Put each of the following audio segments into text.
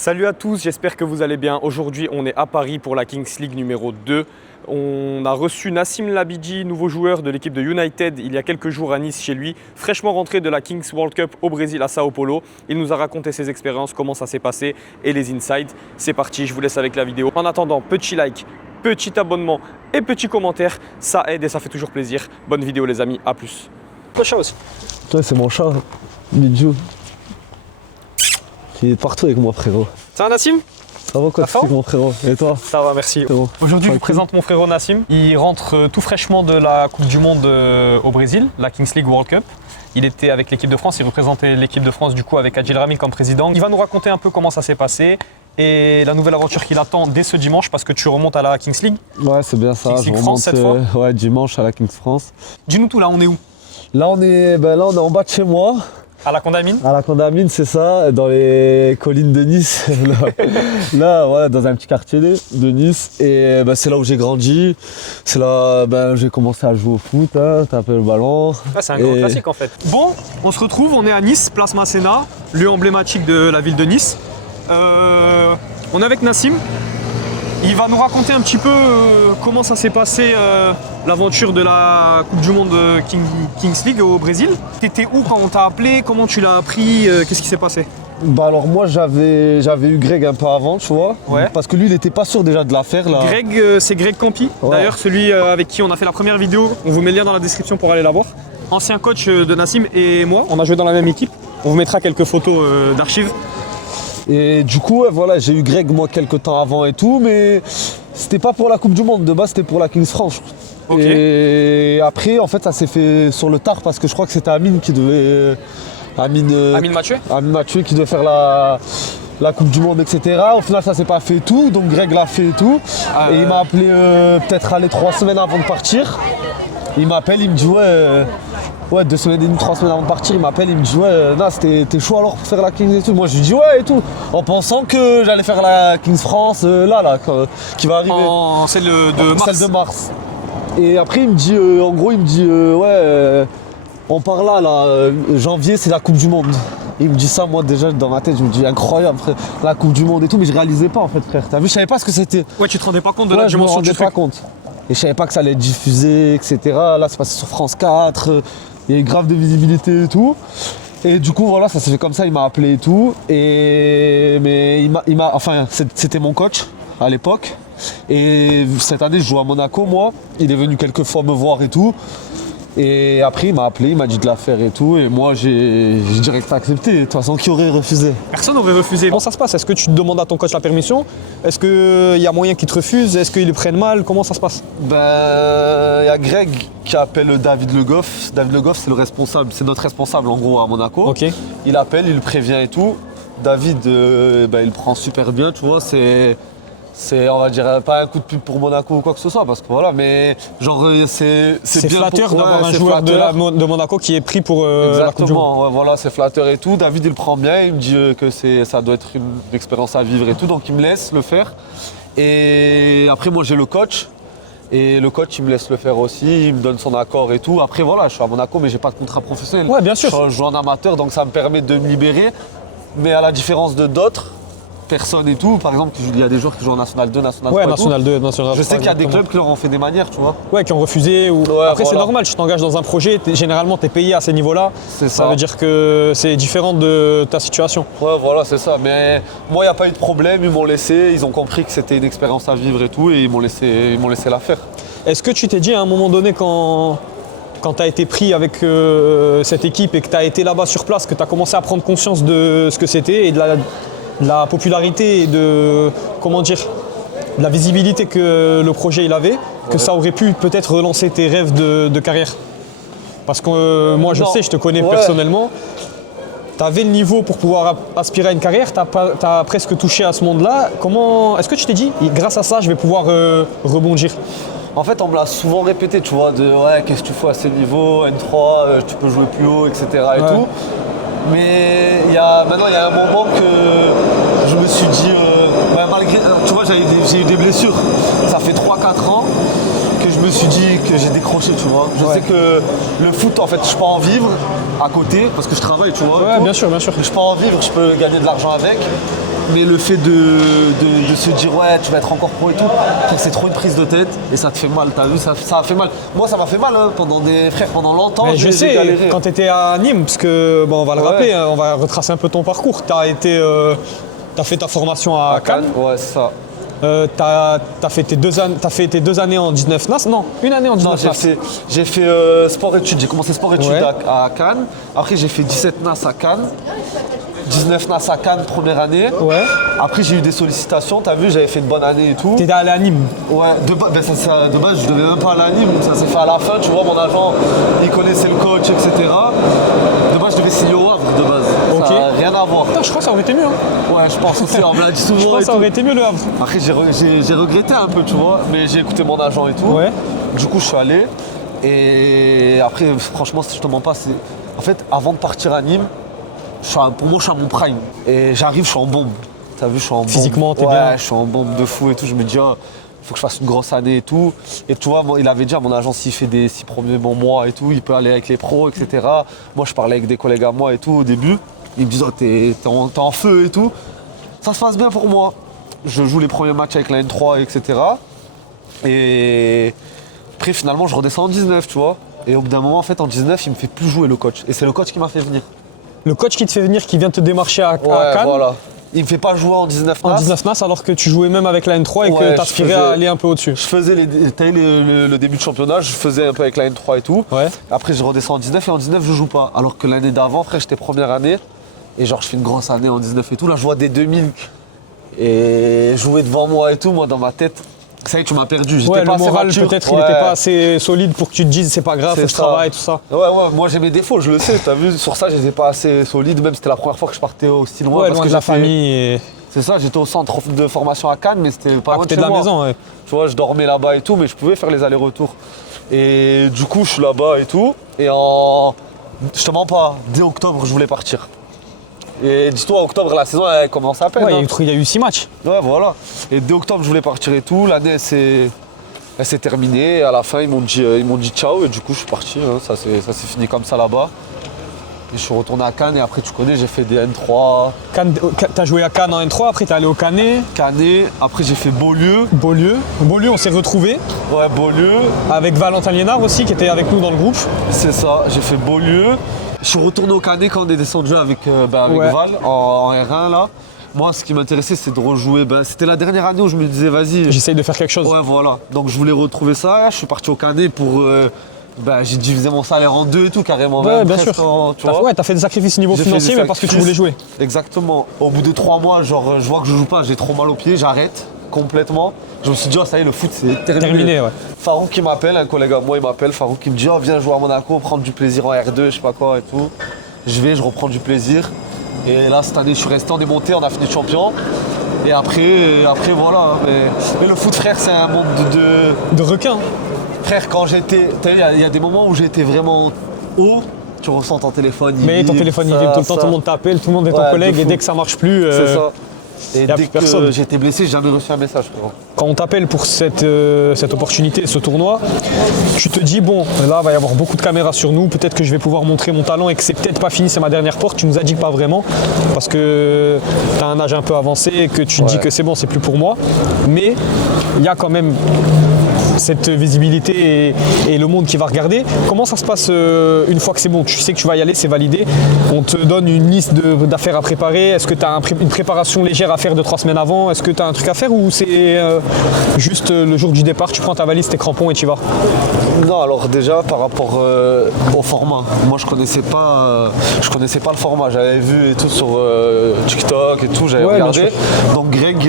Salut à tous, j'espère que vous allez bien. Aujourd'hui, on est à Paris pour la Kings League numéro 2. On a reçu Nassim Labidji, nouveau joueur de l'équipe de United, il y a quelques jours à Nice chez lui, fraîchement rentré de la Kings World Cup au Brésil à Sao Paulo. Il nous a raconté ses expériences, comment ça s'est passé et les insides. C'est parti, je vous laisse avec la vidéo. En attendant, petit like, petit abonnement et petit commentaire, ça aide et ça fait toujours plaisir. Bonne vidéo les amis, à plus. Le chat aussi. Toi, c'est mon chat, Midjou. Il est partout avec moi, frérot. Ça va Nassim? Ça va quoi, tu fais, mon frérot? Et toi? Ça va, merci. Bon. Aujourd'hui, je vous présente mon frérot Nassim. Il rentre tout fraîchement de la Coupe du Monde au Brésil, la Kings League World Cup. Il était avec l'équipe de France, il représentait l'équipe de France du coup avec Adjil Rami comme président. Il va nous raconter un peu comment ça s'est passé et la nouvelle aventure qu'il attend dès ce dimanche parce que tu remontes à la Kings League. Ouais, c'est bien ça. Kings League France cette fois. Ouais, dimanche à la Kings France. Dis-nous tout, là on est où? Là, on est en bas de chez moi. À la Condamine? À la Condamine, c'est ça, dans les collines de Nice. là, ouais, dans un petit quartier de Nice. Et c'est là où j'ai grandi. C'est là où j'ai commencé à jouer au foot, taper le ballon. Ah, c'est un grand classique en fait. Bon, on se retrouve, on est à Nice, place Masséna, lieu emblématique de la ville de Nice. On est avec Nassim. Il va nous raconter un petit peu comment ça s'est passé l'aventure de la Coupe du Monde Kings League au Brésil. T'étais où quand on t'a appelé? Comment tu l'as appris? Qu'est-ce qui s'est passé? Alors moi j'avais eu Greg un peu avant, tu vois. Ouais. Parce que lui il était pas sûr déjà de la faire là. Greg, c'est Greg Campi. Ouais. D'ailleurs celui avec qui on a fait la première vidéo. On vous met le lien dans la description pour aller la voir. Ancien coach de Nassim et moi. On a joué dans la même équipe. On vous mettra quelques photos d'archives. Et du coup, voilà, j'ai eu Greg moi quelques temps avant et tout, mais c'était pas pour la Coupe du Monde, de base c'était pour la Kings France. Ok. Et après, en fait, ça s'est fait sur le tard parce que je crois que c'était Amine qui devait. Amine Mathieu. Amine Mathieu qui devait faire la Coupe du Monde, etc. Au final, ça s'est pas fait et tout, donc Greg l'a fait et tout. Et il m'a appelé peut-être 3 semaines avant de partir. Il m'appelle, il me dit ouais, 2 semaines et demie, 3 semaines avant de partir, il m'appelle, il me dit ouais, t'es chaud alors pour faire la Kings et tout. Moi je lui dis ouais et tout, en pensant que j'allais faire la Kings France qui va arriver. Celle de mars. Celle de mars. Et après il me dit, en gros il me dit on part là, janvier c'est la Coupe du Monde. Et il me dit ça, moi déjà dans ma tête, je me dis incroyable frère, la Coupe du Monde et tout, mais je réalisais pas en fait frère. T'as vu, je savais pas ce que c'était. Ouais, tu te rendais pas compte de la dimension du truc. Je me rendais pas compte. Et je savais pas que ça allait être diffusé, etc. Là c'est passé sur France 4. Il y a eu grave de visibilité et tout. Et du coup, voilà, ça s'est fait comme ça, il m'a appelé et tout. Mais c'était mon coach à l'époque. Et cette année, je joue à Monaco, moi. Il est venu quelques fois me voir et tout. Et après, il m'a appelé, il m'a dit de la faire et tout. Et moi, j'ai direct accepté. De toute façon, qui aurait refusé? Personne n'aurait refusé. Comment ça se passe? Est-ce que tu demandes à ton coach la permission? Est-ce qu'il y a moyen qu'il te refuse? Est-ce qu'ils le prennent mal? Comment ça se passe? Il y a Greg qui appelle David Le Goff. David Le Goff, c'est le responsable, c'est notre responsable en gros à Monaco. Ok. Il appelle, il le prévient et tout. David, il prend super bien, tu vois. C'est, on va dire, pas un coup de pub pour Monaco ou quoi que ce soit, parce que voilà, mais genre c'est bien flatteur d'avoir un joueur de Monaco qui est pris pour la Coupe du Monde. Ouais, voilà, c'est flatteur et tout. David, il le prend bien, il me dit que ça doit être une expérience à vivre et tout, donc il me laisse le faire. Et après, moi, j'ai le coach. Et le coach, il me laisse le faire aussi, il me donne son accord et tout. Après, voilà, je suis à Monaco, mais j'ai pas de contrat professionnel. Ouais, bien sûr. Je joue en amateur, donc ça me permet de me libérer. Mais à la différence de d'autres personnes et tout, par exemple, il y a des joueurs qui jouent en National 2, National 3. Ouais, National 2, National 3. Je sais qu'il y a des clubs qui leur ont fait des manières, tu vois. Ouais, qui ont refusé. Ou... Ouais, après, c'est normal, tu t'engages dans un projet, généralement, tu es payé à ces niveaux-là. C'est ça. Ça veut dire que c'est différent de ta situation. Ouais, voilà, c'est ça. Mais moi, il n'y a pas eu de problème, ils m'ont laissé, ils ont compris que c'était une expérience à vivre et tout, et ils m'ont laissé la faire. Est-ce que tu t'es dit à un moment donné quand tu as été pris avec cette équipe et que tu as été là-bas sur place, que tu as commencé à prendre conscience de ce que c'était et de la popularité et de la visibilité que le projet il avait, que ça aurait pu peut-être relancer tes rêves de carrière? Parce que moi je sais, je te connais personnellement, tu avais le niveau pour pouvoir aspirer à une carrière, tu as presque touché à ce monde-là. Est-ce que tu t'es dit, grâce à ça, je vais pouvoir rebondir? En fait, on me l'a souvent répété, tu vois, qu'est-ce que tu fais à ces niveaux, N3, tu peux jouer plus haut, etc. et tout. Mais maintenant, il y a un moment que je me suis dit, malgré, tu vois, j'ai eu des blessures. Ça fait 3-4 ans que je me suis dit que j'ai décroché, tu vois. Je sais que le foot, en fait, je peux en vivre à côté parce que je travaille, tu vois. Ouais, bien sûr, bien sûr. Je peux en vivre, je peux gagner de l'argent avec. mais le fait de se dire ouais tu vas être encore pro et tout, c'est trop une prise de tête et ça te fait mal, t'as vu, ça a fait mal. Moi ça m'a fait mal hein, pendant longtemps. Mais je sais, galéré. quand tu étais à Nîmes, parce que bon, on va le rappeler, hein, on va retracer un peu ton parcours. Tu as fait ta formation à Cannes. Ouais, c'est ça. T'as fait tes 2 années en 19 NAS. Non, une année en 19 Non, NAS. j'ai fait sport-études. J'ai commencé sport-études Ouais. à Cannes. Après, j'ai fait 17 NAS à Cannes. 19 NAS à Cannes, première année. Ouais. Après, j'ai eu des sollicitations. T'as vu, j'avais fait une bonne année et tout. T'étais allé à Nîmes. Ouais, de base, je devais même pas aller à Nîmes. Ça s'est fait à la fin. Tu vois, mon agent, il connaissait le coach, etc. De base, je devais signer au Havre, de base. Ok. Ça n'a rien à voir. Putain, je crois que ça aurait été mieux. Hein. Ouais, je pense aussi. On me l'a dit souvent. Je pense et que ça tout. aurait été mieux le Havre. Après, j'ai regretté un peu, tu vois, mais j'ai écouté mon agent et tout. Ouais. Du coup, je suis allé. Et après, franchement, si je te mens pas, en fait, avant de partir à Nîmes, pour moi, je suis à mon prime. Et j'arrive, je suis en bombe. T'as vu, je suis en bombe. Physiquement, t'es ouais, bien. je suis en bombe de fou et tout. Je me dis, il faut que je fasse une grosse année et tout. Et tu vois, moi, il avait dit à mon agent, s'il fait des 6 premiers bons mois et tout, il peut aller avec les pros, etc. Moi, je parlais avec des collègues à moi et tout au début. Ils me disent, t'es en feu et tout. Ça se passe bien pour moi. Je joue les premiers matchs avec la N3, etc. Et après, finalement, je redescends en 19, tu vois. Et au bout d'un moment, en fait, en 19, il me fait plus jouer le coach. Et c'est le coach qui m'a fait venir. Le coach qui te fait venir, qui vient te démarcher à Cannes. Voilà. Il me fait pas jouer en 19 En NAS. 19 NAS alors que tu jouais même avec la N3 et Ouais, que je t'aspirais faisais- à aller un peu au-dessus. Je faisais le début de championnat, je faisais un peu avec la N3 et tout. Ouais. Après, je redescends en 19 et en 19, je joue pas. Alors que l'année d'avant, frère, j'étais première année. Et genre, je fais une grosse année en 19 et tout. Là, je vois des 2000 et jouer devant moi et tout. Moi, dans ma tête, ça y est, tu m'as perdu. J'étais Ouais, pas le assez moral mature. peut-être il Ouais. n'était pas assez solide pour que tu te dises c'est pas grave, faut C'est que je ça. travaille, tout ça. Ouais, moi j'ai mes défauts, je le sais, t'as vu, sur ça j'étais pas assez solide, même c'était la première fois que je partais aussi loin. Ouais, parce loin que de la j'étais- famille et C'est ça, j'étais au centre de formation à Cannes, mais c'était pas à loin côté de de chez la moi. maison. Ouais. Tu vois, je dormais là-bas et tout, mais je pouvais faire les allers-retours. Et du coup, je suis là-bas et tout, et je te mens pas, dès octobre, je voulais partir. Et dis-toi, octobre, la saison, elle commence à peine. Ouais, hein. il y a eu 6 matchs. Ouais, voilà. Et dès octobre, je voulais partir et tout. L'année, elle s'est terminée. Et à la fin, ils m'ont dit ciao. Et du coup, je suis parti. Hein. Ça s'est fini comme ça là-bas. Et je suis retourné à Cannes. Et après, tu connais, j'ai fait des N3, T'as joué à Cannes en N3, après t'es allé au Canet, Canet. Après, j'ai fait Beaulieu. Beaulieu. Beaulieu, on s'est retrouvés Ouais, Beaulieu. avec Valentin Liénard aussi qui était avec nous dans le groupe. C'est ça. J'ai fait Beaulieu. Je suis retourné au Canet quand on est descendu avec Ouais. Val en R1 là. Moi, ce qui m'intéressait, c'est de rejouer. C'était la dernière année où je me disais, vas-y. J'essaye de faire quelque chose. Ouais, voilà. Donc je voulais retrouver ça. Je suis parti au Canet pour. J'ai divisé mon salaire en deux et tout, carrément. Ouais, même bien presque sûr. tu vois. Ouais, t'as fait des sacrifices au niveau J'ai fait financier, des mais parce que tu sacrifices. voulais jouer. Exactement. Au bout de 3 mois, genre, je vois que je joue pas, j'ai trop mal aux pieds, j'arrête complètement. Je me suis dit, ça y est, le foot, c'est Terminé, ouais. Farouk qui m'appelle, un collègue à moi, il m'appelle. Farouk qui me dit, viens jouer à Monaco, prendre du plaisir en R2, je sais pas quoi et tout. Je reprends du plaisir. Et là, cette année, je suis resté, on est monté, on a fini champion. Et après voilà. Mais le foot, frère, c'est un monde De requin. Frère, quand j'étais. Il y a des moments où j'étais vraiment haut, tu ressens ton téléphone. Mais ton téléphone il vibre tout le temps, tout le monde t'appelle, tout le monde est ton Ouais, collègue de et fou. dès que ça marche plus, C'est ça. Et y a dès plus personne. que j'étais blessé, j'ai jamais reçu un message, frérot. quand on t'appelle pour cette opportunité, ce tournoi, tu te dis bon, là va y avoir beaucoup de caméras sur nous, peut-être que je vais pouvoir montrer mon talent et que c'est peut-être pas fini, c'est ma dernière porte. Tu nous as dit que pas vraiment, parce que tu as un âge un peu avancé et que tu te dis que c'est bon, c'est plus pour moi. Mais il y a quand même cette visibilité et le monde qui va regarder. Comment ça se passe une fois que c'est bon? Tu sais que tu vas y aller, c'est validé. On te donne une liste d'affaires à préparer. Est-ce que tu as une préparation légère à faire de 3 semaines avant? Est-ce que tu as un truc à faire ou c'est juste le jour du départ, tu prends ta valise, tes crampons et tu y vas? Non, alors déjà par rapport au format, moi je connaissais pas le format. J'avais vu et tout sur TikTok et tout, j'avais Ouais, bien regardé. sûr. Donc Greg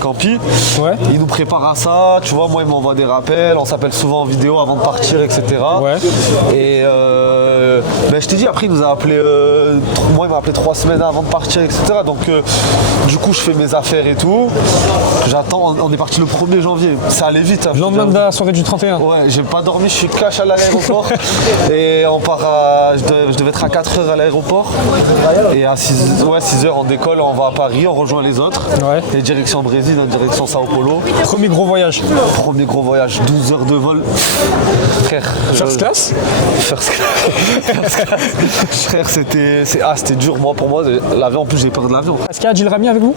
Campi, Ouais. il nous prépare à ça. Tu vois, moi il m'envoie des rappels, on s'appelle souvent en vidéo avant de partir, etc. Ouais. Et je t'ai dit, après il nous a appelé, moi il m'a appelé 3 semaines avant de partir, etc. Donc du coup je fais mes affaires et tout. J'attends, on est parti le 1er janvier. Ça allait vite. Hein, Le lendemain de la soirée du 31. Ouais, j'ai pas dormi, je suis cash à l'aéroport. Et on part je devais être à 4h à l'aéroport. Et à 6h on décolle, on va à Paris, on rejoint les autres. Ouais. Et direction Brésil, direction Sao Paulo. Premier gros voyage. Premier gros voyage. voyage, 12 heures de vol. Frère. First class? First class. Frère, c'était dur. Pour moi, l'avion, en plus, j'ai peur de l'avion. Est-ce qu'il y a Adil Rami avec vous?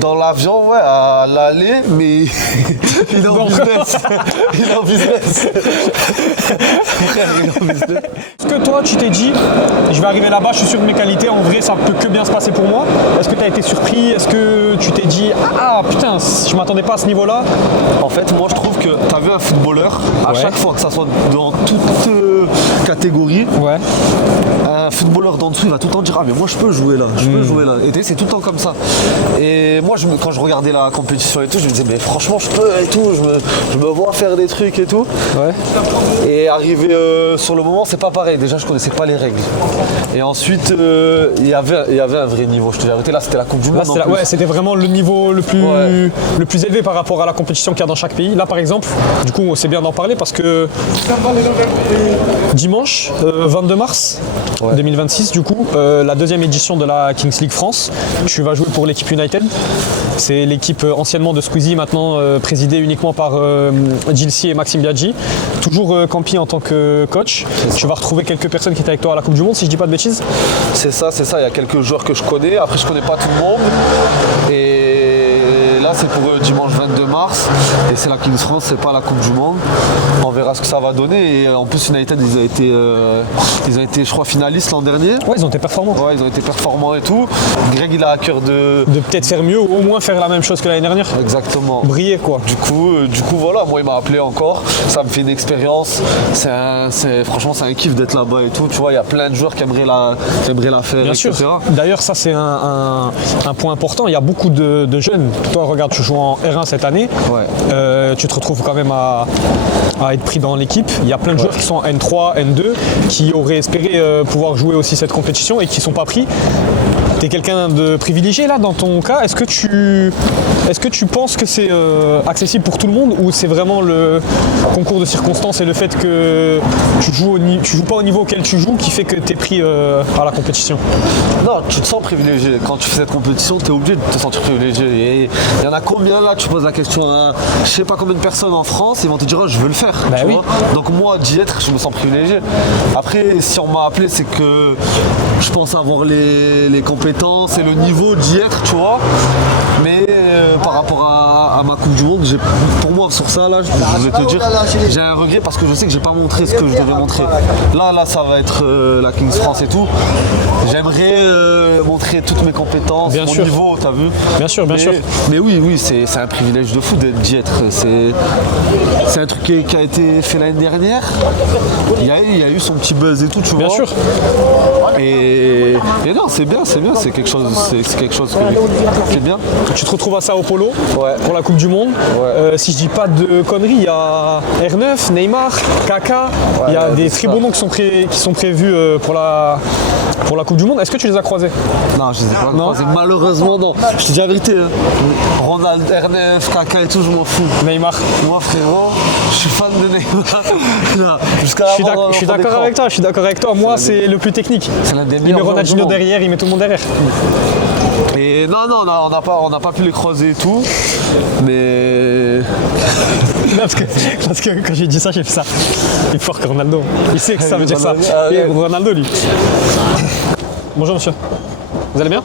Dans l'avion, ouais, à l'aller, mais il est en business. Il est en business. Frère, il est en business. Est-ce que toi, tu t'es dit, je vais arriver là-bas, je suis sûr de mes qualités, en vrai, ça peut que bien se passer pour moi? Est-ce que tu as été surpris? Est-ce que tu t'es dit, ah putain, je m'attendais pas à ce niveau-là? En fait, moi, je trouve que tu as vu un footballeur, à chaque fois que ça soit dans toute catégorie, Ouais. un footballeur d'en dessous, il va tout le temps dire, ah mais moi je peux jouer là, je peux jouer là. Et c'est tout le temps comme ça. Et moi, quand je regardais la compétition et tout, je me disais, mais franchement, je peux et tout, je me vois faire des trucs et tout. Ouais. Et arrivé sur le moment, c'est pas pareil. Déjà, je connaissais pas les règles. Et ensuite, il y avait un vrai niveau. Je te dis la vérité, là, c'était la Coupe du Monde. Ouais, c'était vraiment le niveau le plus, Ouais. le plus élevé par rapport à la compétition qu'il y a dans chaque pays. Là, par exemple, du coup, c'est bien d'en parler parce que dimanche 22 mars 2026, du coup, la deuxième édition de la Kings League France, tu vas jouer pour l'équipe United. C'est l'équipe anciennement de Squeezie, maintenant présidée uniquement par Gilsi et Maxime Biaggi. Toujours Campi en tant que coach. Tu vas retrouver quelques personnes qui étaient avec toi à la Coupe du Monde, si je dis pas de bêtises. C'est ça. Il y a quelques joueurs que je connais. Après, je connais pas tout le monde. Et là, c'est pour dimanche 22 mars. Et c'est la Kings France, c'est pas la Coupe du Monde. On verra ce que ça va donner. Et en plus, United, ils ont été, je crois, finalistes l'an dernier. Ouais, ils ont été performants. Ouais, ils ont été performants et tout. Greg, il a à cœur de peut-être faire mieux ou au moins faire la même chose que l'année dernière. Exactement. Briller, quoi. Du coup, voilà, moi il m'a appelé encore, ça me fait une expérience, franchement c'est un kiff d'être là-bas et tout, tu vois, il y a plein de joueurs qui aimeraient la faire, Bien etc. sûr. D'ailleurs, ça c'est un point important. Il y a beaucoup de jeunes. Toi, regarde, tu joues en R1 cette année. Ouais. Tu te retrouves quand même à être pris dans l'équipe. Il y a plein de joueurs qui sont en N3, N2, qui auraient espéré pouvoir jouer aussi cette compétition et qui ne sont pas pris. Tu es quelqu'un de privilégié là dans ton cas. Est-ce que tu penses que c'est accessible pour tout le monde ou c'est vraiment le concours de circonstances et le fait que tu joues pas au niveau auquel tu joues qui fait que tu es pris à la compétition? Non, tu te sens privilégié. Quand tu fais cette compétition, tu es obligé de te sentir privilégié. Et il y en a combien là? Tu poses la question à je sais pas combien de personnes en France, ils vont te dire oh, je veux le faire. Bah tu oui. vois. Donc moi, d'y être, je me sens privilégié. Après, si on m'a appelé, c'est que je pense avoir les compétences et le niveau d'y être, tu vois. Mais par rapport à ma Coupe du Monde, pour moi sur ça, là, je vais te dire, j'ai un regret parce que je sais que j'ai pas montré ce que je devais montrer. Là, ça va être la Kings France et tout. J'aimerais montrer toutes mes compétences, Bien mon sûr. niveau, t'as vu. Bien sûr. Mais oui, c'est un privilège de fou d'y être. C'est un truc qui a été fait l'année dernière. Il y a eu son petit buzz et tout, tu vois. Bien sûr. Et non, c'est bien, c'est quelque chose qui est bien. Tu te retrouves à Sao Paulo Ouais. pour la Coupe du Monde. Ouais. Si je dis pas de conneries, il y a R9, Neymar, Kaka. Il y a des c'est très bons noms qui sont prévus pour la Coupe du Monde. Est-ce que tu les as croisés? Non, je les ai pas Non. croisés. Malheureusement, non. Je te dis la vérité. Hein. Ronald, R9, Kaka et tout, je m'en fous. Neymar. Moi, frérot, je suis fan de Neymar. Non, jusqu'à Je suis d'accord avec toi. Je suis d'accord avec toi. Moi, c'est le plus technique. C'est l'un des Il met meilleurs Ronaldinho joueurs du monde. derrière, il met tout le monde derrière. Et non, on n'a pas pu les croiser et tout. Mais Non, parce que quand j'ai dit ça, j'ai fait ça. Il est fort que Ronaldo. Il sait que ça veut dire ça. Ah, Et ouais. Ronaldo, lui. Bonjour, monsieur. Vous allez bien?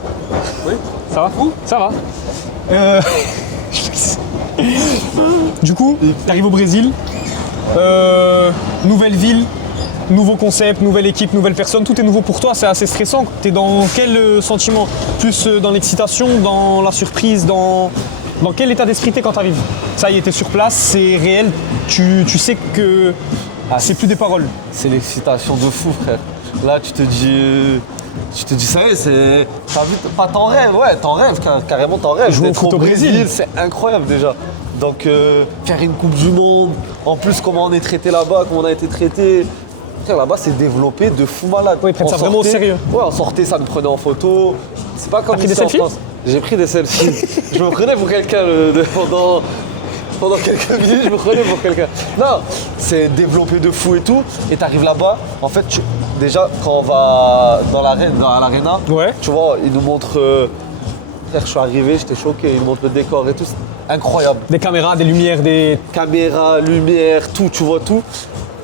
Oui. Ça va? Ça va. Du coup, tu arrives au Brésil. Nouvelle ville, nouveau concept, nouvelle équipe, nouvelle personne. Tout est nouveau pour toi. C'est assez stressant. Tu es dans quel sentiment? Plus dans l'excitation, dans la surprise, dans quel état d'esprit t'es quand tu arrives? Ça y est, t'es sur place, c'est réel. Tu sais que c'est plus des paroles. c'est l'excitation de fou, frère. Là, tu te dis, ça y est, t'as vu, pas t'en rêves, ouais, carrément t'en rêves. Jouer au D'être foot au Brésil. c'est incroyable déjà. Donc, faire une Coupe du Monde, en plus, comment on est traité là-bas, comment on a été traité. Frère, là-bas, c'est développé de fou malade. Ouais, ils prennent On ça vraiment au sortait- sérieux. Ouais, on sortait, ça nous prenait en photo. C'est pas comme pris des ici en selfies? France. J'ai pris des selfies. Je me prenais pour quelqu'un pendant quelques minutes, je me prenais pour quelqu'un. Non, c'est développé de fou et tout. Et t'arrives là-bas, en fait, déjà, quand on va à l'aréna, Ouais. tu vois, ils nous montrent Frère, je suis arrivé, j'étais choqué. Ils montrent le décor et tout. C'est incroyable. Des caméras, des lumières, des. Caméra, lumière, tout, tu vois tout.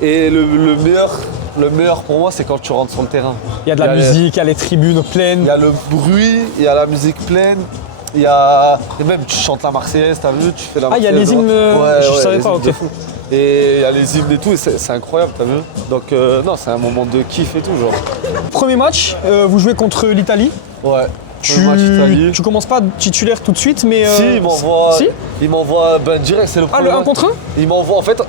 Et le meilleur pour moi, c'est quand tu rentres sur le terrain. Il y a de la musique, il y a les tribunes Il pleines. y a le bruit, il y a la musique pleine. Il y a. Et même tu chantes la Marseillaise, t'as vu, tu fais la Ah, il y a Marseillaise. les hymnes, je savais les pas, hymnes ok. de fou. Et il y a les hymnes et tout, et c'est incroyable, t'as vu. Donc non, c'est un moment de kiff et tout, genre. Premier match, vous jouez contre l'Italie. Ouais. Premier match Italie. Tu commences pas titulaire tout de suite, mais. Si, Si il m'envoie direct, c'est le Ah, premier le 1 match. contre 1. Il m'envoie, en fait,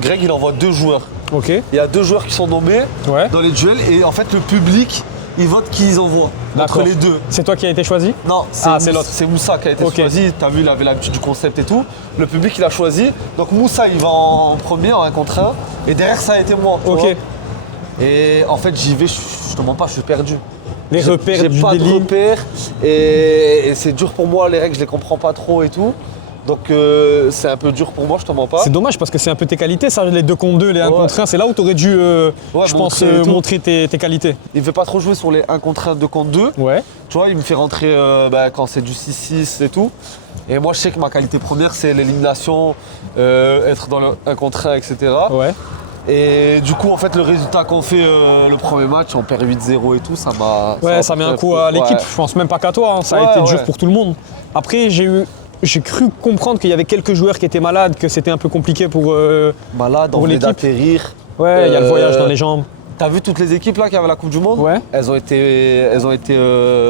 Greg, il envoie 2 joueurs. Ok. Il y a 2 joueurs qui sont nommés Ouais. dans les duels, et en fait, le public, il vote qui ils envoient entre D'accord. les deux. C'est toi qui as été choisi. Non, c'est l'autre. C'est Moussa qui a été Ok. choisi. T'as vu, il avait l'habitude du concept et tout. Le public, il a choisi. Donc Moussa, il va en premier, en 1 contre 1. Et derrière, ça a été moi. tu Ok. vois. Et en fait, j'y vais, je te mens pas, je suis perdu. Les repères J'ai du pas de délit. repères. Et c'est dur pour moi, les règles, je les comprends pas trop et tout. Donc c'est un peu dur pour moi, je te mens pas. C'est dommage parce que c'est un peu tes qualités, ça, les 2 contre 2, les 1 Ouais. contre 1, c'est là où tu aurais dû, je pense, montrer et tout. montrer tes qualités. Il me fait pas trop jouer sur les 1 contre 1, 2 contre 2. Ouais. Tu vois, il me fait rentrer quand c'est du 6-6 et tout. Et moi, je sais que ma qualité première, c'est l'élimination, être dans le 1 contre 1, etc. Ouais. Et du coup, en fait, le résultat qu'on fait le premier match, on perd 8-0 et tout, ça m'a. Ouais, ça met un coup à l'équipe. Je pense même pas qu'à toi, hein. Ça a Ouais, été dur ouais. pour tout le monde. Après, j'ai cru comprendre qu'il y avait quelques joueurs qui étaient malades, que c'était un peu compliqué pour. Malade, on Pour venait l'équipe. d'atterrir. Ouais, il y a le voyage dans les jambes. T'as vu toutes les équipes là qui avaient la Coupe du Monde? Ouais. Elles ont été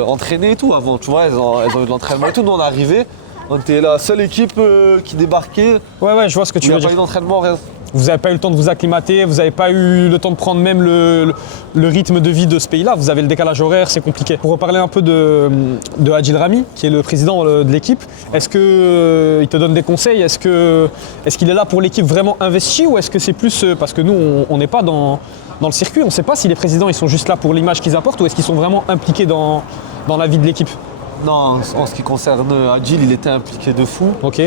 entraînées et tout avant, tu vois, elles ont eu de l'entraînement et tout. Nous, on est arrivés, on était la seule équipe qui débarquait. Ouais, je vois ce que Il tu n'y a veux pas dire. eu d'entraînement, rien. Vous n'avez pas eu le temps de vous acclimater, vous n'avez pas eu le temps de prendre même le rythme de vie de ce pays-là. Vous avez le décalage horaire, c'est compliqué. Pour reparler un peu de Adil Rami, qui est le président de l'équipe, est-ce qu'il te donne des conseils? Est-ce qu'il est là pour l'équipe vraiment investie ou est-ce que c'est plus parce que nous, on n'est pas dans le circuit, on ne sait pas si les présidents ils sont juste là pour l'image qu'ils apportent ou est-ce qu'ils sont vraiment impliqués dans la vie de l'équipe? Non, en ce qui concerne Adil, il était impliqué de fou. Ok.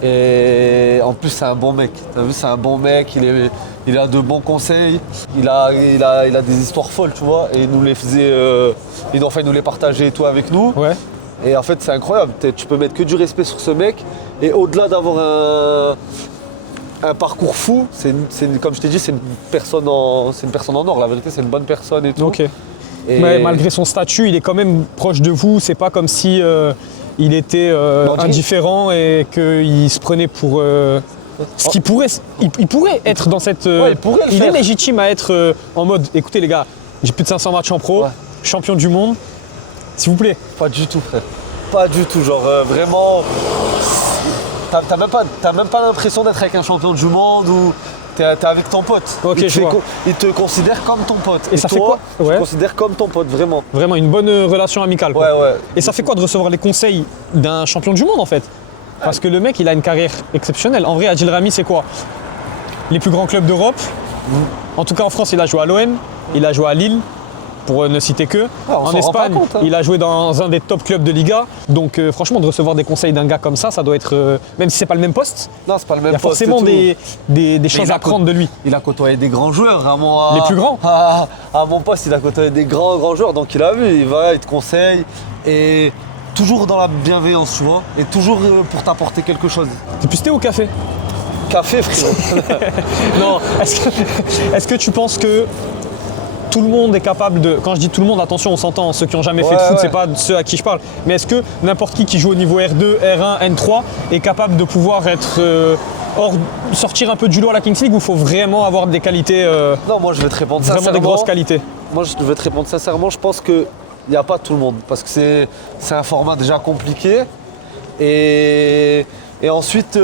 Et en plus, c'est un bon mec. T'as vu, c'est un bon mec, il a de bons conseils, il a des histoires folles, tu vois, et il nous les faisait, il nous les partageait et tout avec nous. Ouais. Et en fait, c'est incroyable. Tu peux mettre que du respect sur ce mec, et au-delà d'avoir un parcours fou, comme je t'ai dit, c'est une personne en or. La vérité, c'est une bonne personne et tout. Ok. Et Mais malgré son statut, il est quand même proche de vous. C'est pas comme si il était indifférent et qu'il se prenait pour. Ce qui pourrait, il pourrait être dans cette. Ouais, il pourrait le il est faire. légitime à être en mode. Écoutez les gars, j'ai plus de 500 matchs en pro, Ouais. champion du monde. S'il vous plaît. Pas du tout, frère. Pas du tout. Genre vraiment. T'as même pas l'impression d'être avec un champion du monde ou t'es avec ton pote. Ok, je vois. Il te considère comme ton pote. Et ça fait toi, quoi? tu Ouais. te considères comme ton pote, vraiment. Vraiment une bonne relation amicale. quoi. Ouais. Et ça fait quoi de recevoir les conseils d'un champion du monde en fait? Parce que le mec, il a une carrière exceptionnelle. En vrai, Adil Rami, c'est quoi? Les plus grands clubs d'Europe. En tout cas, en France, il a joué à l'OM, il a joué à Lille, pour ne citer que. on En s'en rend pas Espagne, compte, hein. il a joué dans un des top clubs de Liga. Donc, franchement, de recevoir des conseils d'un gars comme ça doit être. Même si c'est pas le même poste, Non, c'est pas le même il y a poste et forcément tout. des choses il a à prendre de lui. Il a côtoyé des grands joueurs. Les plus grands. À mon poste, il a côtoyé des grands joueurs. Donc il a vu, il te conseille. Et toujours dans la bienveillance, tu vois. Et toujours pour t'apporter quelque chose. T'es plus thé ou café? Café, frérot. Non. Est-ce que tu penses que tout le monde est capable de. Quand je dis tout le monde, attention, on s'entend, ceux qui n'ont jamais fait de foot, ouais. c'est pas ceux à qui je parle. Mais est-ce que n'importe qui joue au niveau R2, R1, N3 est capable de pouvoir être. Sortir un peu du lot à la Kings League ou il faut vraiment avoir des qualités, Non, moi je vais te répondre vraiment sincèrement. des grosses qualités? Moi je vais te répondre sincèrement, je pense qu'il n'y a pas tout le monde. Parce que c'est un format déjà compliqué. Et ensuite,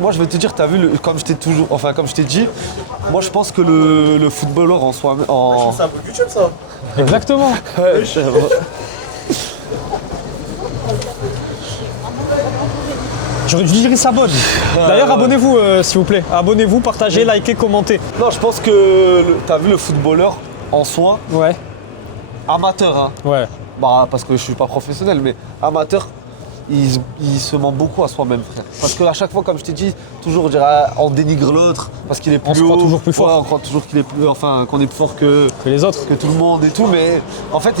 moi je vais te dire, tu as vu, comme je t'ai dit, moi je pense que le footballeur en soi. C'est un peu YouTube ça. Exactement. J'aurais dû dire Sabonne. D'ailleurs, abonnez-vous s'il vous plaît. Abonnez-vous, partagez, likez, commentez. Non, je pense que tu as vu le footballeur en soi, Ouais, amateur, hein. ouais. Bah, parce que je suis pas professionnel, mais amateur, il se ment beaucoup à soi-même, frère. Parce qu'à chaque fois, comme je t'ai dit, toujours on dénigre l'autre parce qu'il est plus On se croit toujours plus fort. Ouais, on croit toujours qu'il est plus, enfin, qu'on est plus fort que les autres. que tout le monde et tout. Mais en fait,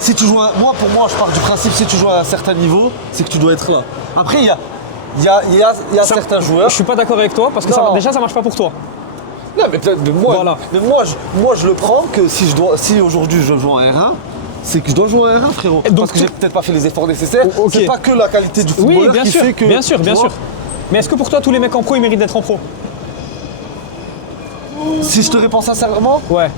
si tu joues, pour moi, je pars du principe, si tu joues à un certain niveau, c'est que tu dois être là. Après, il y a certains joueurs. Je suis pas d'accord avec toi parce que déjà ça marche pas pour toi. Non, mais moi, Voilà. moi, je le prends que si aujourd'hui je joue en R1, c'est que je dois jouer en R1, frérot. Donc, parce que j'ai peut-être pas fait les efforts nécessaires. Ok. C'est pas que la qualité du Oui, footballeur bien qui sûr, fait que. bien sûr. Mais est-ce que pour toi tous les mecs en pro ils méritent d'être en pro? Si je te réponds sincèrement, Ouais.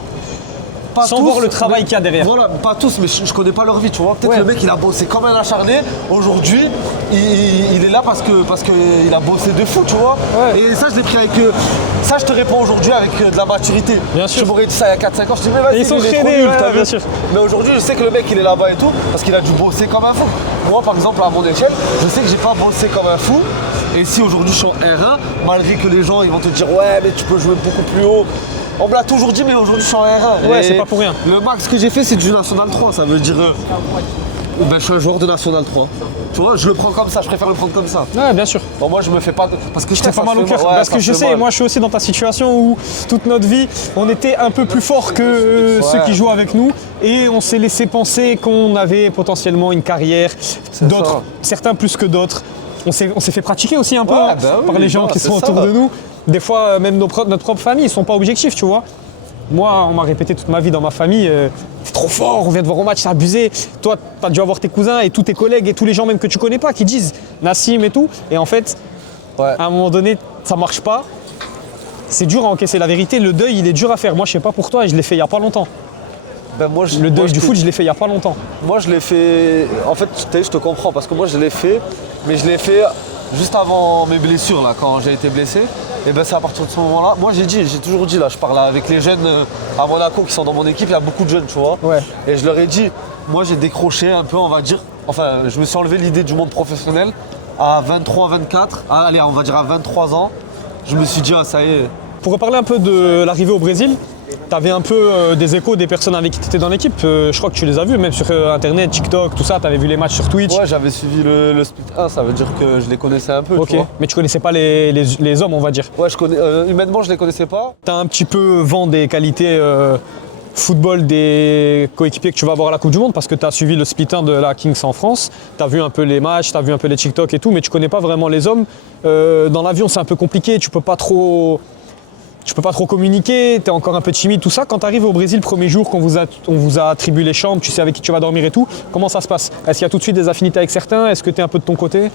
pas Sans tous, voir le travail mais- qu'il y a derrière. Voilà, pas tous, mais je connais pas leur vie, tu vois. Peut-être Ouais. le mec il a bossé comme un acharné. Aujourd'hui, il est là parce qu'il a bossé de fou, tu vois. Ouais. Et ça, je l'ai pris avec. Ça, je te réponds aujourd'hui avec de la maturité. Bien sûr. Je m'aurais dit ça il y a 4-5 ans, je te dis, mais vas-y, Ils sont il est trop traînés, nul, ouais, t'as vu. bien sûr. Mais aujourd'hui, je sais que le mec il est là-bas et tout, parce qu'il a dû bosser comme un fou. Moi, par exemple, à mon échelle, je sais que j'ai pas bossé comme un fou. Et si aujourd'hui je suis en R1, malgré que les gens ils vont te dire ouais, mais tu peux jouer beaucoup plus haut. On me l'a toujours dit, mais aujourd'hui je suis en R1. Ouais, Et c'est pas pour rien. Le max que j'ai fait, c'est du National 3. Ça veut dire. Ben, je suis un joueur de National 3. Tu vois, je le prends comme ça, je préfère le prendre comme ça. Ouais, bien sûr. Bon, moi, je me fais pas. Parce que je T'as pas mal au cœur. Parce que je sais, moi je suis aussi dans ta situation où toute notre vie, on était un peu plus fort que ceux qui jouent avec nous et on s'est laissé penser qu'on avait potentiellement une carrière, d'autres, ça. certains plus que d'autres. On s'est fait pratiquer aussi un peu Ouais, bah oui, par les gens qui c'est sont ça. autour de nous. Des fois, même notre propre famille, ils sont pas objectifs, tu vois. Moi, on m'a répété toute ma vie dans ma famille, t'es trop fort, on vient de voir au match, c'est abusé. Toi, t'as dû avoir tes cousins et tous tes collègues et tous les gens même que tu connais pas qui disent Nassim et tout. Et en fait, Ouais. à un moment donné, ça marche pas. C'est dur à encaisser la vérité. Le deuil, il est dur à faire. Moi, je sais pas pour toi, et je l'ai fait il y a pas longtemps. Ben, moi, Le deuil du foot, je l'ai fait il y a pas longtemps. Moi, je l'ai fait. En fait, je te comprends parce que moi, je l'ai fait, mais je l'ai fait juste avant mes blessures, là, quand j'ai été blessé. Et ben, c'est à partir de ce moment-là. Moi, j'ai toujours dit, là, je parle avec les jeunes à Monaco qui sont dans mon équipe, il y a beaucoup de jeunes, tu vois. Ouais. Et je leur ai dit, moi, j'ai décroché un peu, on va dire. Enfin, je me suis enlevé l'idée du monde professionnel à 23, 24. Allez, on va dire à 23 ans. Je me suis dit, ah, ça y est. Pour reparler un peu de l'arrivée au Brésil, tu avais un peu des échos des personnes avec qui tu étais dans l'équipe. Je crois que tu les as vus, même sur Internet, TikTok, tout ça. Tu avais vu les matchs sur Twitch. Ouais, j'avais suivi le split 1, ça veut dire que je les connaissais un peu. Ok, Tu vois. mais tu connaissais pas les hommes, on va dire. Ouais, humainement, je les connaissais pas. Tu as un petit peu vent des qualités football des coéquipiers que tu vas avoir à la Coupe du Monde parce que tu as suivi le split 1 de la Kings en France. Tu as vu un peu les matchs, tu as vu un peu les TikTok et tout, mais tu connais pas vraiment les hommes. Dans l'avion, c'est un peu compliqué, tu peux pas trop communiquer, tu es encore un peu timide, tout ça. Quand tu arrives au Brésil, premier jour qu'on on vous a attribué les chambres, tu sais avec qui tu vas dormir et tout, comment ça se passe? Est-ce qu'il y a tout de suite des affinités avec certains? Est-ce que tu es un peu de ton côté?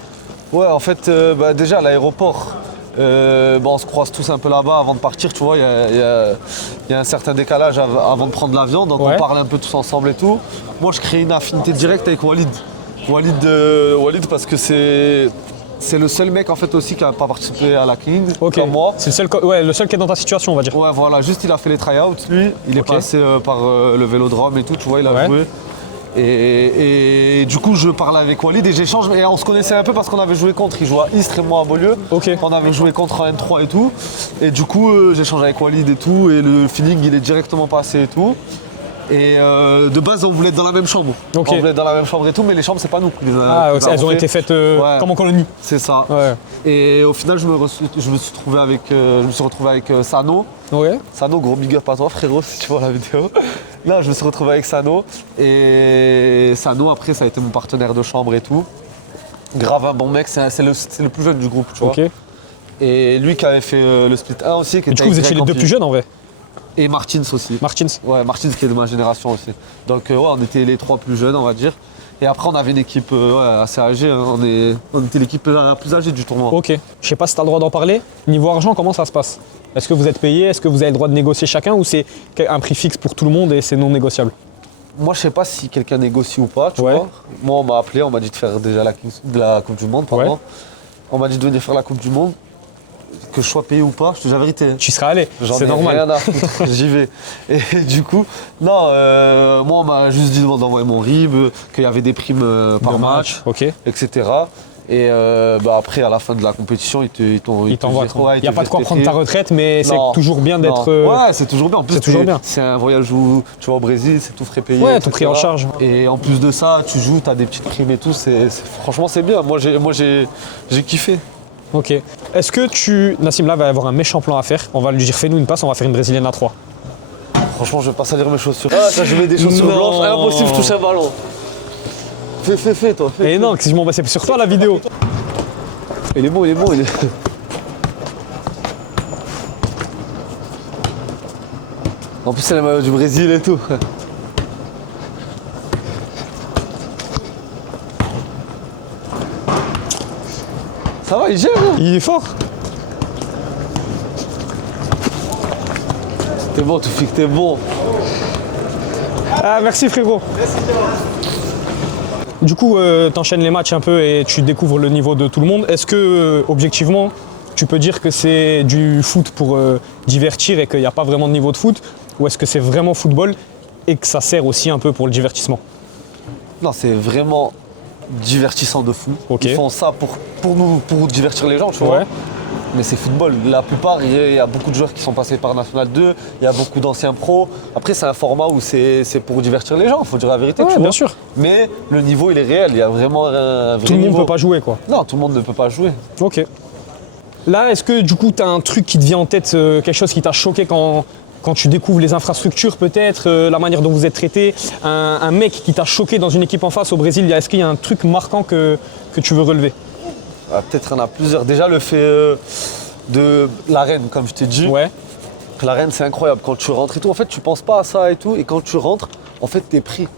Ouais, en fait, déjà à l'aéroport, on se croise tous un peu là-bas avant de partir, tu vois, il y a un certain décalage avant de prendre l'avion, donc Ouais. on parle un peu tous ensemble et tout. Moi, je crée une affinité directe avec Walid. Walid parce que c'est le seul mec en fait aussi qui n'a pas participé à la King, Ok, comme moi. c'est le seul qui est dans ta situation, on va dire. Ouais, voilà, juste il a fait les tryouts, lui. Il est Ok. passé par le vélodrome et tout, tu vois, il a Ouais. joué. Et du coup, je parlais avec Walid et j'échange. Et on se connaissait un peu parce qu'on avait joué contre. Il jouait à Istres et moi à Beaulieu. Ok. On avait joué contre en N3 et tout. Et du coup, j'échange avec Walid et tout. Et le feeling, il est directement passé et tout. Et de base, on voulait être dans la même chambre. Ok. On voulait être dans la même chambre et tout, mais les chambres, c'est pas nous. Elles ont été faites Ouais. comme en colonie. C'est ça. Ouais. Et au final, je me suis retrouvé avec Sano. Ouais. Sano, gros big up à toi frérot si tu vois la vidéo. Là je me suis retrouvé avec Sano et Sano après ça a été mon partenaire de chambre et tout. Grave un bon mec, c'est le plus jeune du groupe tu vois. Ok. Et lui qui avait fait le split 1 aussi. Qui Et du était coup, vous avec étiez les Greg deux Campi. plus jeunes en vrai. Et Martins aussi. Martins. Ouais, Martins qui est de ma génération aussi. Donc ouais, on était les trois plus jeunes on va dire. Et après on avait une équipe assez âgée, hein. On était l'équipe la plus âgée du tournoi. Ok. Je sais pas si tu as le droit d'en parler. Niveau argent, comment ça se passe? Est-ce que vous êtes payé? Est-ce que vous avez le droit de négocier chacun ou c'est un prix fixe pour tout le monde et c'est non négociable? Moi, je sais pas si quelqu'un négocie ou pas, tu Ouais. vois. Moi, on m'a appelé, on m'a dit de faire déjà la Coupe du Monde, pardon. Ouais. On m'a dit de venir faire la Coupe du Monde. Que je sois payé ou pas, je te dis la vérité. Tu seras allé, J'en c'est ai normal. rien à foutre, j'y vais. Et du coup, non, moi, on m'a juste dit d'envoyer mon RIB, qu'il y avait des primes par De match, ok. etc. Et après, à la fin de la compétition, ils t'envoient. ouais, Il n'y a pas de quoi prendre ta retraite, mais c'est toujours bien d'être. Ouais, c'est toujours bien. En plus, c'est toujours bien. C'est un voyage où tu vas au Brésil, c'est tout frais payé. Ouais, etc. tout pris en charge. Et en plus de ça, tu joues, tu as des petites primes et tout. Franchement, c'est bien. Moi, j'ai kiffé. Ok. Est-ce que Nassim là va avoir un méchant plan à faire. On va lui dire fais-nous une passe, on va faire une brésilienne à 3. Franchement, je vais pas salir mes chaussures. Ah, ça, je mets des chaussures blanches. Impossible, je touche un ballon. Fais, toi. Et non, c'est sur toi la vidéo. Il est bon. En plus, c'est le maillot du Brésil et tout. Ça va, il gère, hein? Il est fort. T'es bon, Toufik, t'es bon. Ah, merci frérot. Du coup, t'enchaînes les matchs un peu et tu découvres le niveau de tout le monde. Est-ce que, objectivement, tu peux dire que c'est du foot pour divertir et qu'il n'y a pas vraiment de niveau de foot? Ou est-ce que c'est vraiment football et que ça sert aussi un peu pour le divertissement? Non, c'est vraiment divertissant de fou. Okay. Ils font ça pour divertir les gens, tu vois. Mais c'est football. La plupart, il y a beaucoup de joueurs qui sont passés par National 2, il y a beaucoup d'anciens pros. Après, c'est un format où c'est pour divertir les gens, il faut dire la vérité. Ouais, bien sûr. Mais le niveau, il est réel. Il y a vraiment un vrai Tout le monde ne niveau. peut pas jouer, quoi. Non, tout le monde ne peut pas jouer. Ok. Là, est-ce que du coup, tu as un truc qui te vient en tête, quelque chose qui t'a choqué quand tu découvres les infrastructures, peut-être, la manière dont vous êtes traité, un mec qui t'a choqué dans une équipe en face au Brésil, est-ce qu'il y a un truc marquant que tu veux relever? Peut-être il y en a plusieurs. Déjà, le fait de l'arène, comme je t'ai dit. Ouais. L'arène, c'est incroyable. Quand tu rentres et tout, en fait, tu penses pas à ça et tout. Et quand tu rentres, en fait, t'es pris.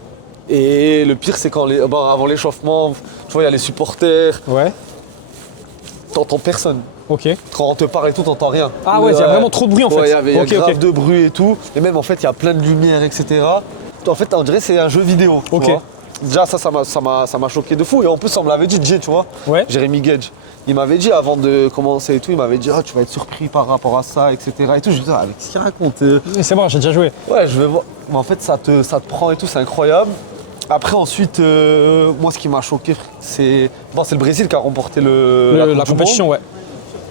Et le pire, c'est quand avant l'échauffement, tu vois, il y a les supporters. Ouais. T'entends personne. Ok. Quand on te parle et tout, t'entends rien. Ah ouais, il y a vraiment trop de bruit en fait. Ouais, il y a grave ok. de bruit et tout. Et même, en fait, il y a plein de lumière, etc. En fait, on dirait que c'est un jeu vidéo. Tu Ok. vois. Déjà, ça m'a choqué de fou. Et en plus, on me l'avait dit, Jay, tu vois. Ouais. Jérémy Gage. Il m'avait dit avant de commencer et tout, il m'avait dit tu vas être surpris par rapport à ça, etc. Et tout. Je me disais, avec ce qu'il raconte. C'est bon, j'ai déjà joué. Ouais, je vais voir. Mais en fait, ça te prend et tout, c'est incroyable. Après, ensuite, moi, ce qui m'a choqué, c'est le Brésil qui a remporté la compétition, ouais.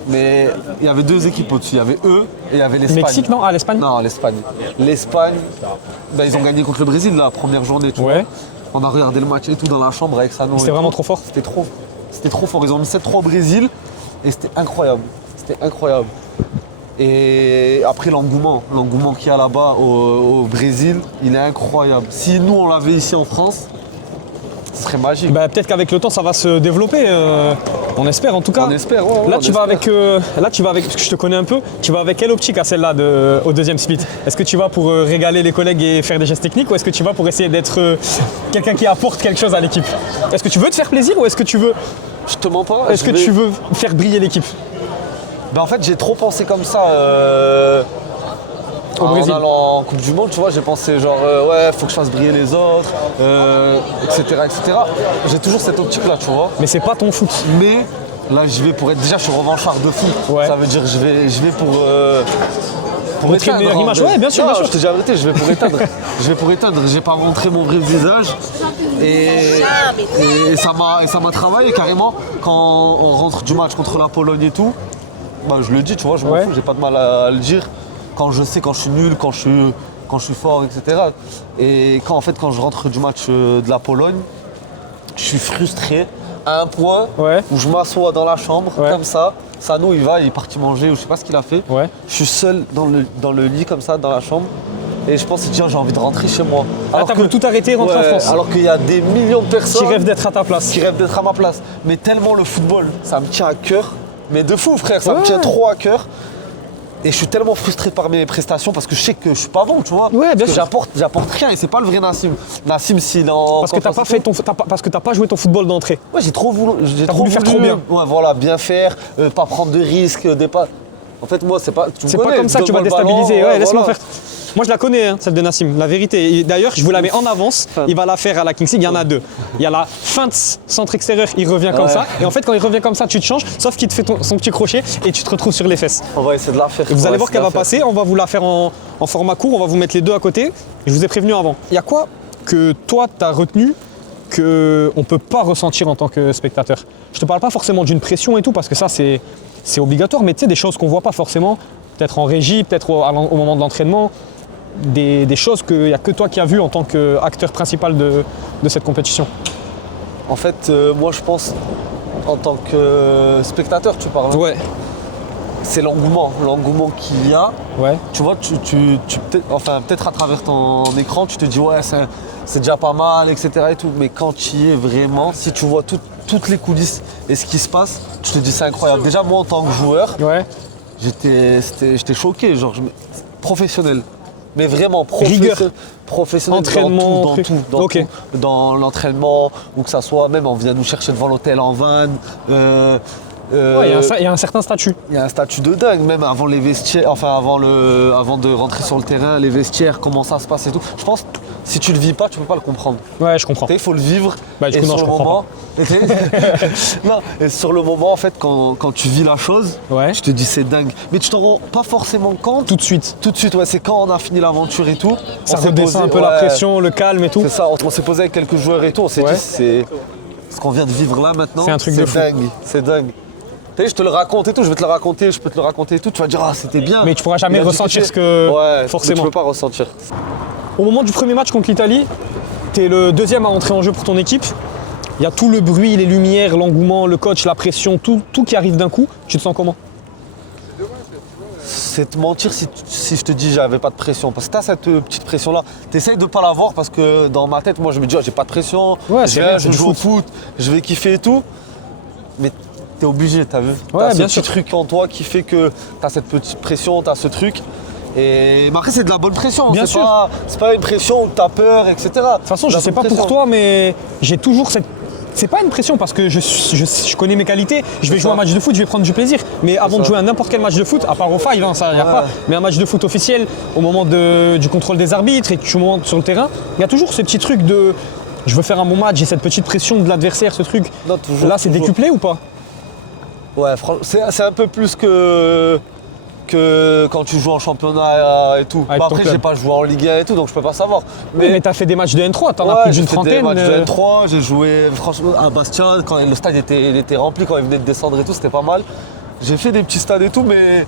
Mais il y avait deux équipes au-dessus. Il y avait eux et il y avait l'Espagne. Mexique, non? Ah, l'Espagne? Non, l'Espagne. L'Espagne, ils ont gagné contre le Brésil la première journée, tu vois. On a regardé le match et tout dans la chambre avec Sano. C'était vraiment trop fort? C'était trop fort. Ils ont mis 7-3 au Brésil et c'était incroyable. Et après, l'engouement qu'il y a là-bas au Brésil, il est incroyable. Si nous, on l'avait ici en France, ce serait magique. Bah, peut-être qu'avec le temps, ça va se développer. On espère en tout cas. On espère, ouais. Là, tu vas avec, parce que je te connais un peu, tu vas avec quelle optique à celle-là au deuxième split? Est-ce que tu vas pour régaler les collègues et faire des gestes techniques ou est-ce que tu vas pour essayer d'être quelqu'un qui apporte quelque chose à l'équipe? Est-ce que tu veux te faire plaisir ou est-ce que tu veux... Je te mens pas. Est-ce que tu veux faire briller l'équipe? En fait, j'ai trop pensé comme ça. En allant en Coupe du Monde, tu vois, j'ai pensé genre faut que je fasse briller les autres, etc. J'ai toujours cette optique-là, tu vois. Mais c'est pas ton foot. Mais là, je vais pour être... Déjà, je suis revanchard de fou. Ouais. Ça veut dire que je vais pour montrer une meilleure image. Ouais, bien sûr, bien sûr. Je te dis la vérité, je vais pour éteindre. J'ai pas montré mon vrai visage. Et ça m'a travaillé carrément. Quand on rentre du match contre la Pologne et tout, je le dis, tu vois, je m'en fous, j'ai pas de mal à le dire. Quand je sais quand je suis nul, quand je suis fort, etc. Et quand je rentre du match de la Pologne, je suis frustré à un point où je m'assois dans la chambre comme ça. Sano, il est parti manger ou je sais pas ce qu'il a fait. Ouais. Je suis seul dans le lit comme ça, dans la chambre. Et je pense que j'ai envie de rentrer chez moi. Alors t'as tout arrêté et rentrer en France. Alors qu'il y a des millions de personnes qui rêvent d'être à ta place. Qui rêvent d'être à ma place. Mais tellement le football, ça me tient à cœur. Mais de fou, frère, ça me tient trop à cœur. Et je suis tellement frustré par mes prestations parce que je sais que je suis pas bon, tu vois. Ouais, bien sûr. J'apporte rien et c'est pas le vrai Nassim. Nassim, s'il en. Parce que t'as pas joué ton football d'entrée. Ouais, j'ai trop voulu. T'as voulu faire trop bien. Ouais, voilà, bien faire, pas prendre de risques, En fait, moi, c'est pas. C'est pas comme ça que tu vas déstabiliser. Ouais, laisse-moi faire. Moi, je la connais, celle de Nassim, la vérité. Et d'ailleurs, je vous la mets en avance. Il va la faire à la Kings League. Il y en a deux. Il y a la feinte centre extérieur, il revient comme ça. Et en fait, quand il revient comme ça, tu te changes, sauf qu'il te fait son petit crochet et tu te retrouves sur les fesses. On va essayer de la faire. Et vous allez voir qu'elle va passer. On va vous la faire en format court. On va vous mettre les deux à côté. Je vous ai prévenu avant. Il y a quoi que toi, tu as retenu qu'on ne peut pas ressentir en tant que spectateur? Je te parle pas forcément d'une pression et tout, parce que ça c'est obligatoire, mais tu sais, des choses qu'on voit pas forcément, peut-être en régie, peut-être au moment de l'entraînement, des choses qu'il n'y a que toi qui as vu en tant qu'acteur principal de cette compétition. En fait, moi je pense, en tant que spectateur, tu parles. Ouais. C'est l'engouement qu'il y a. Ouais. Tu vois, peut-être à travers ton écran, tu te dis ouais, c'est déjà pas mal, etc. et tout. Mais quand tu y es vraiment, si tu vois toutes les coulisses et ce qui se passe, tu te dis c'est incroyable. Déjà moi en tant que joueur, Ouais. j'étais choqué, genre professionnel. Mais vraiment Rigueur. professionnel Entraînement, dans truc. tout, Ok. dans l'entraînement, ou que ça soit même on vient nous chercher devant l'hôtel en van. Ouais, il y a un certain statut. Il y a un statut de dingue, même avant les vestiaires, enfin avant de rentrer sur le terrain, les vestiaires, comment ça se passe et tout. Je pense que si tu le vis pas, tu peux pas le comprendre. Ouais, je comprends. Il faut le vivre. Bah, du coup, non, je comprends Non, et sur le moment, en fait, quand tu vis la chose, Ouais. tu te dis c'est dingue. Mais tu t'en rends pas forcément compte. Tout de suite. Tout de suite, ouais, c'est quand on a fini l'aventure et tout. Ça on s'est redescend posé- un peu la ouais, pression, le calme et tout. C'est ça, on s'est posé avec quelques joueurs et tout, on s'est Ouais. dit c'est ce qu'on vient de vivre là maintenant. C'est un truc de fou. dingue, c'est dingue. Tu sais, je te le raconte et tout, je vais te le raconter, je peux te le raconter et tout, tu vas dire ah c'était bien. Mais tu pourras jamais Il a dû ressentir kiffer. ce que Ouais, forcément. mais tu peux pas ressentir. Au moment du premier match contre l'Italie, tu es le deuxième à entrer en jeu pour ton équipe. Il y a tout le bruit, les lumières, l'engouement, le coach, la pression, tout qui arrive d'un coup. Tu te sens comment? C'est te mentir si je te dis j'avais pas de pression. Parce que t'as cette petite pression là. T'essayes de pas l'avoir parce que dans ma tête, moi je me dis oh, j'ai pas de pression. Ouais, je c'est viens, rien, je c'est du joue au foot, je vais kiffer et tout. Mais t'es obligé, t'as vu. Ouais, T'as ce bien petit sûr. truc en toi qui fait que t'as cette petite pression, t'as ce truc. Et mais après c'est de la bonne pression. Bien c'est sûr. c'est pas une pression où t'as peur, etc. De De toute façon, je sais pas pour toi, mais j'ai toujours cette. C'est pas une pression parce que je connais mes qualités. Je vais C'est jouer ça. un match de foot, je vais prendre du plaisir. Mais avant de ça. jouer à n'importe quel match de foot, à part au five, hein, ça y a Ouais. pas. Mais un match de foot officiel, au moment du contrôle des arbitres et que tu montes sur le terrain, il y a toujours ce petit truc de. Je veux faire un bon match, j'ai cette petite pression de l'adversaire, ce truc. Non, toujours, Là, c'est toujours. décuplé ou pas? Ouais, franchement, c'est un peu plus que quand tu joues en championnat et tout. Avec Bah, ton après, club. j'ai pas joué en Ligue 1 et tout, donc je peux pas savoir. Oui, mais t'as fait des matchs de N3, t'en as ouais, plus j'ai d'une fait trentaine. des matchs de N3, j'ai joué franchement à Bastia quand le stade était rempli, quand il venait de descendre et tout, c'était pas mal. J'ai fait des petits stades et tout, mais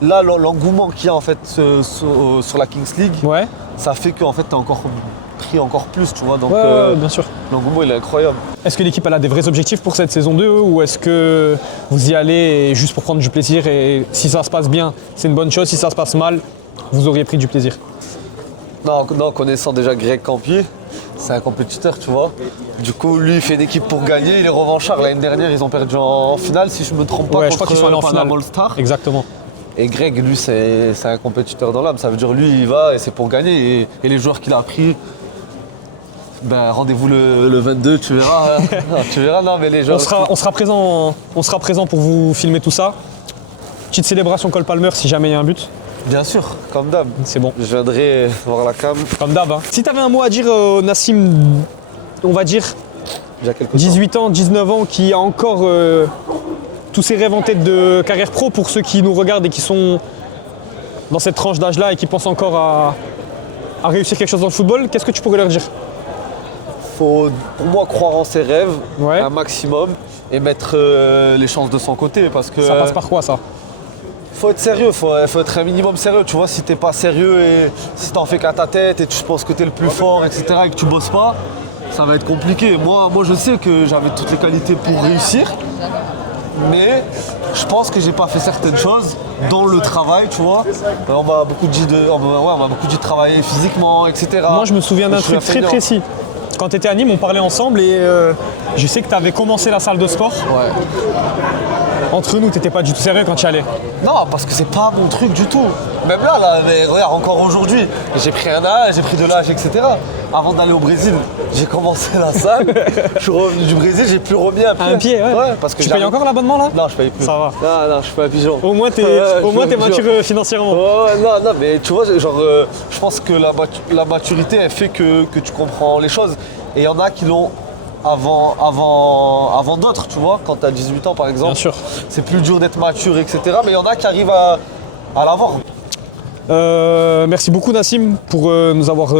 là, l'engouement qu'il y a en fait sur la Kings League, Ouais, ça fait qu'en fait, t'es encore pris encore plus, tu vois. Donc ouais, bien sûr. l'engouement, il est incroyable. Est-ce que l'équipe elle a des vrais objectifs pour cette saison 2 ou est-ce que vous y allez juste pour prendre du plaisir et si ça se passe bien, c'est une bonne chose, si ça se passe mal, vous auriez pris du plaisir? Non, connaissant déjà Greg Campier, c'est un compétiteur, tu vois. Du coup, lui, il fait une équipe pour gagner. Il est revanchard. L'année dernière, ils ont perdu en finale, si je me trompe pas, Ouais, je crois contre qu'ils sont allés en finale. Panama All-Star. Exactement. Et Greg, lui, c'est un compétiteur dans l'âme. Ça veut dire, lui, il va et c'est pour gagner. Et les joueurs qu'il a pris, ben, rendez-vous le 22, tu verras. Hein. Non, tu verras, non, mais les joueurs. On sera présent pour vous filmer tout ça. Petite célébration Cole Palmer si jamais il y a un but. Bien sûr, comme d'hab. C'est bon. Je viendrai voir la cam. Comme d'hab. Hein. Si tu avais un mot à dire Nassim, on va dire Il y a quelques temps. 18 ans, 19 ans, qui a encore tous ses rêves en tête de carrière pro pour ceux qui nous regardent et qui sont dans cette tranche d'âge-là et qui pensent encore à réussir quelque chose dans le football, qu'est-ce que tu pourrais leur dire? Faut, pour moi, croire en ses rêves Ouais. un maximum et mettre les chances de son côté. Parce que Ça passe par quoi ça? faut être sérieux, faut être un minimum sérieux. Tu vois, si t'es pas sérieux et si t'en fais qu'à ta tête et tu penses que t'es le plus fort, etc., et que tu bosses pas, ça va être compliqué. Moi, je sais que j'avais toutes les qualités pour réussir, mais je pense que j'ai pas fait certaines choses, dont le travail, tu vois. On m'a beaucoup dit de travailler physiquement, etc. Moi je me souviens d'un Je suis truc très feignant. précis. Quand tu étais à Nîmes, on parlait ensemble et je sais que tu avais commencé la salle de sport. Ouais. Entre nous, t'étais pas du tout sérieux quand tu y allais. Non, parce que c'est pas mon truc du tout. Même là, mais regarde, encore aujourd'hui, j'ai pris un âge, j'ai pris de l'âge, etc. Avant d'aller au Brésil, j'ai commencé la salle. Je suis revenu du Brésil, j'ai plus remis un pied. Un pied, ouais. parce que Tu payes encore l'abonnement là? Non, je paye plus. Ça va. Non, je suis pas un pigeon. Au moins t'es mature financièrement. Ouais, non, mais tu vois, genre, je pense que la maturité, elle fait que tu comprends les choses. Et il y en a qui l'ont avant d'autres, tu vois. Quand tu as 18 ans, par exemple, Bien sûr. c'est plus dur d'être mature, etc. Mais il y en a qui arrivent à l'avoir. Merci beaucoup Nassim pour nous avoir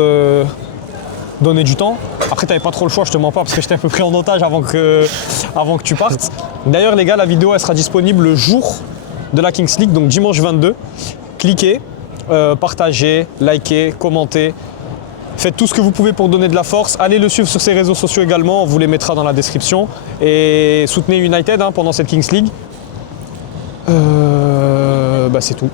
donné du temps. Après, t'avais pas trop le choix, je te mens pas, parce que j'étais un peu pris en otage avant que tu partes. D'ailleurs, les gars, la vidéo, elle sera disponible le jour de la Kings League, donc dimanche 22. Cliquez, partagez, likez, commentez. Faites tout ce que vous pouvez pour donner de la force. Allez le suivre sur ses réseaux sociaux également, on vous les mettra dans la description. Et soutenez United pendant cette Kings League. C'est tout.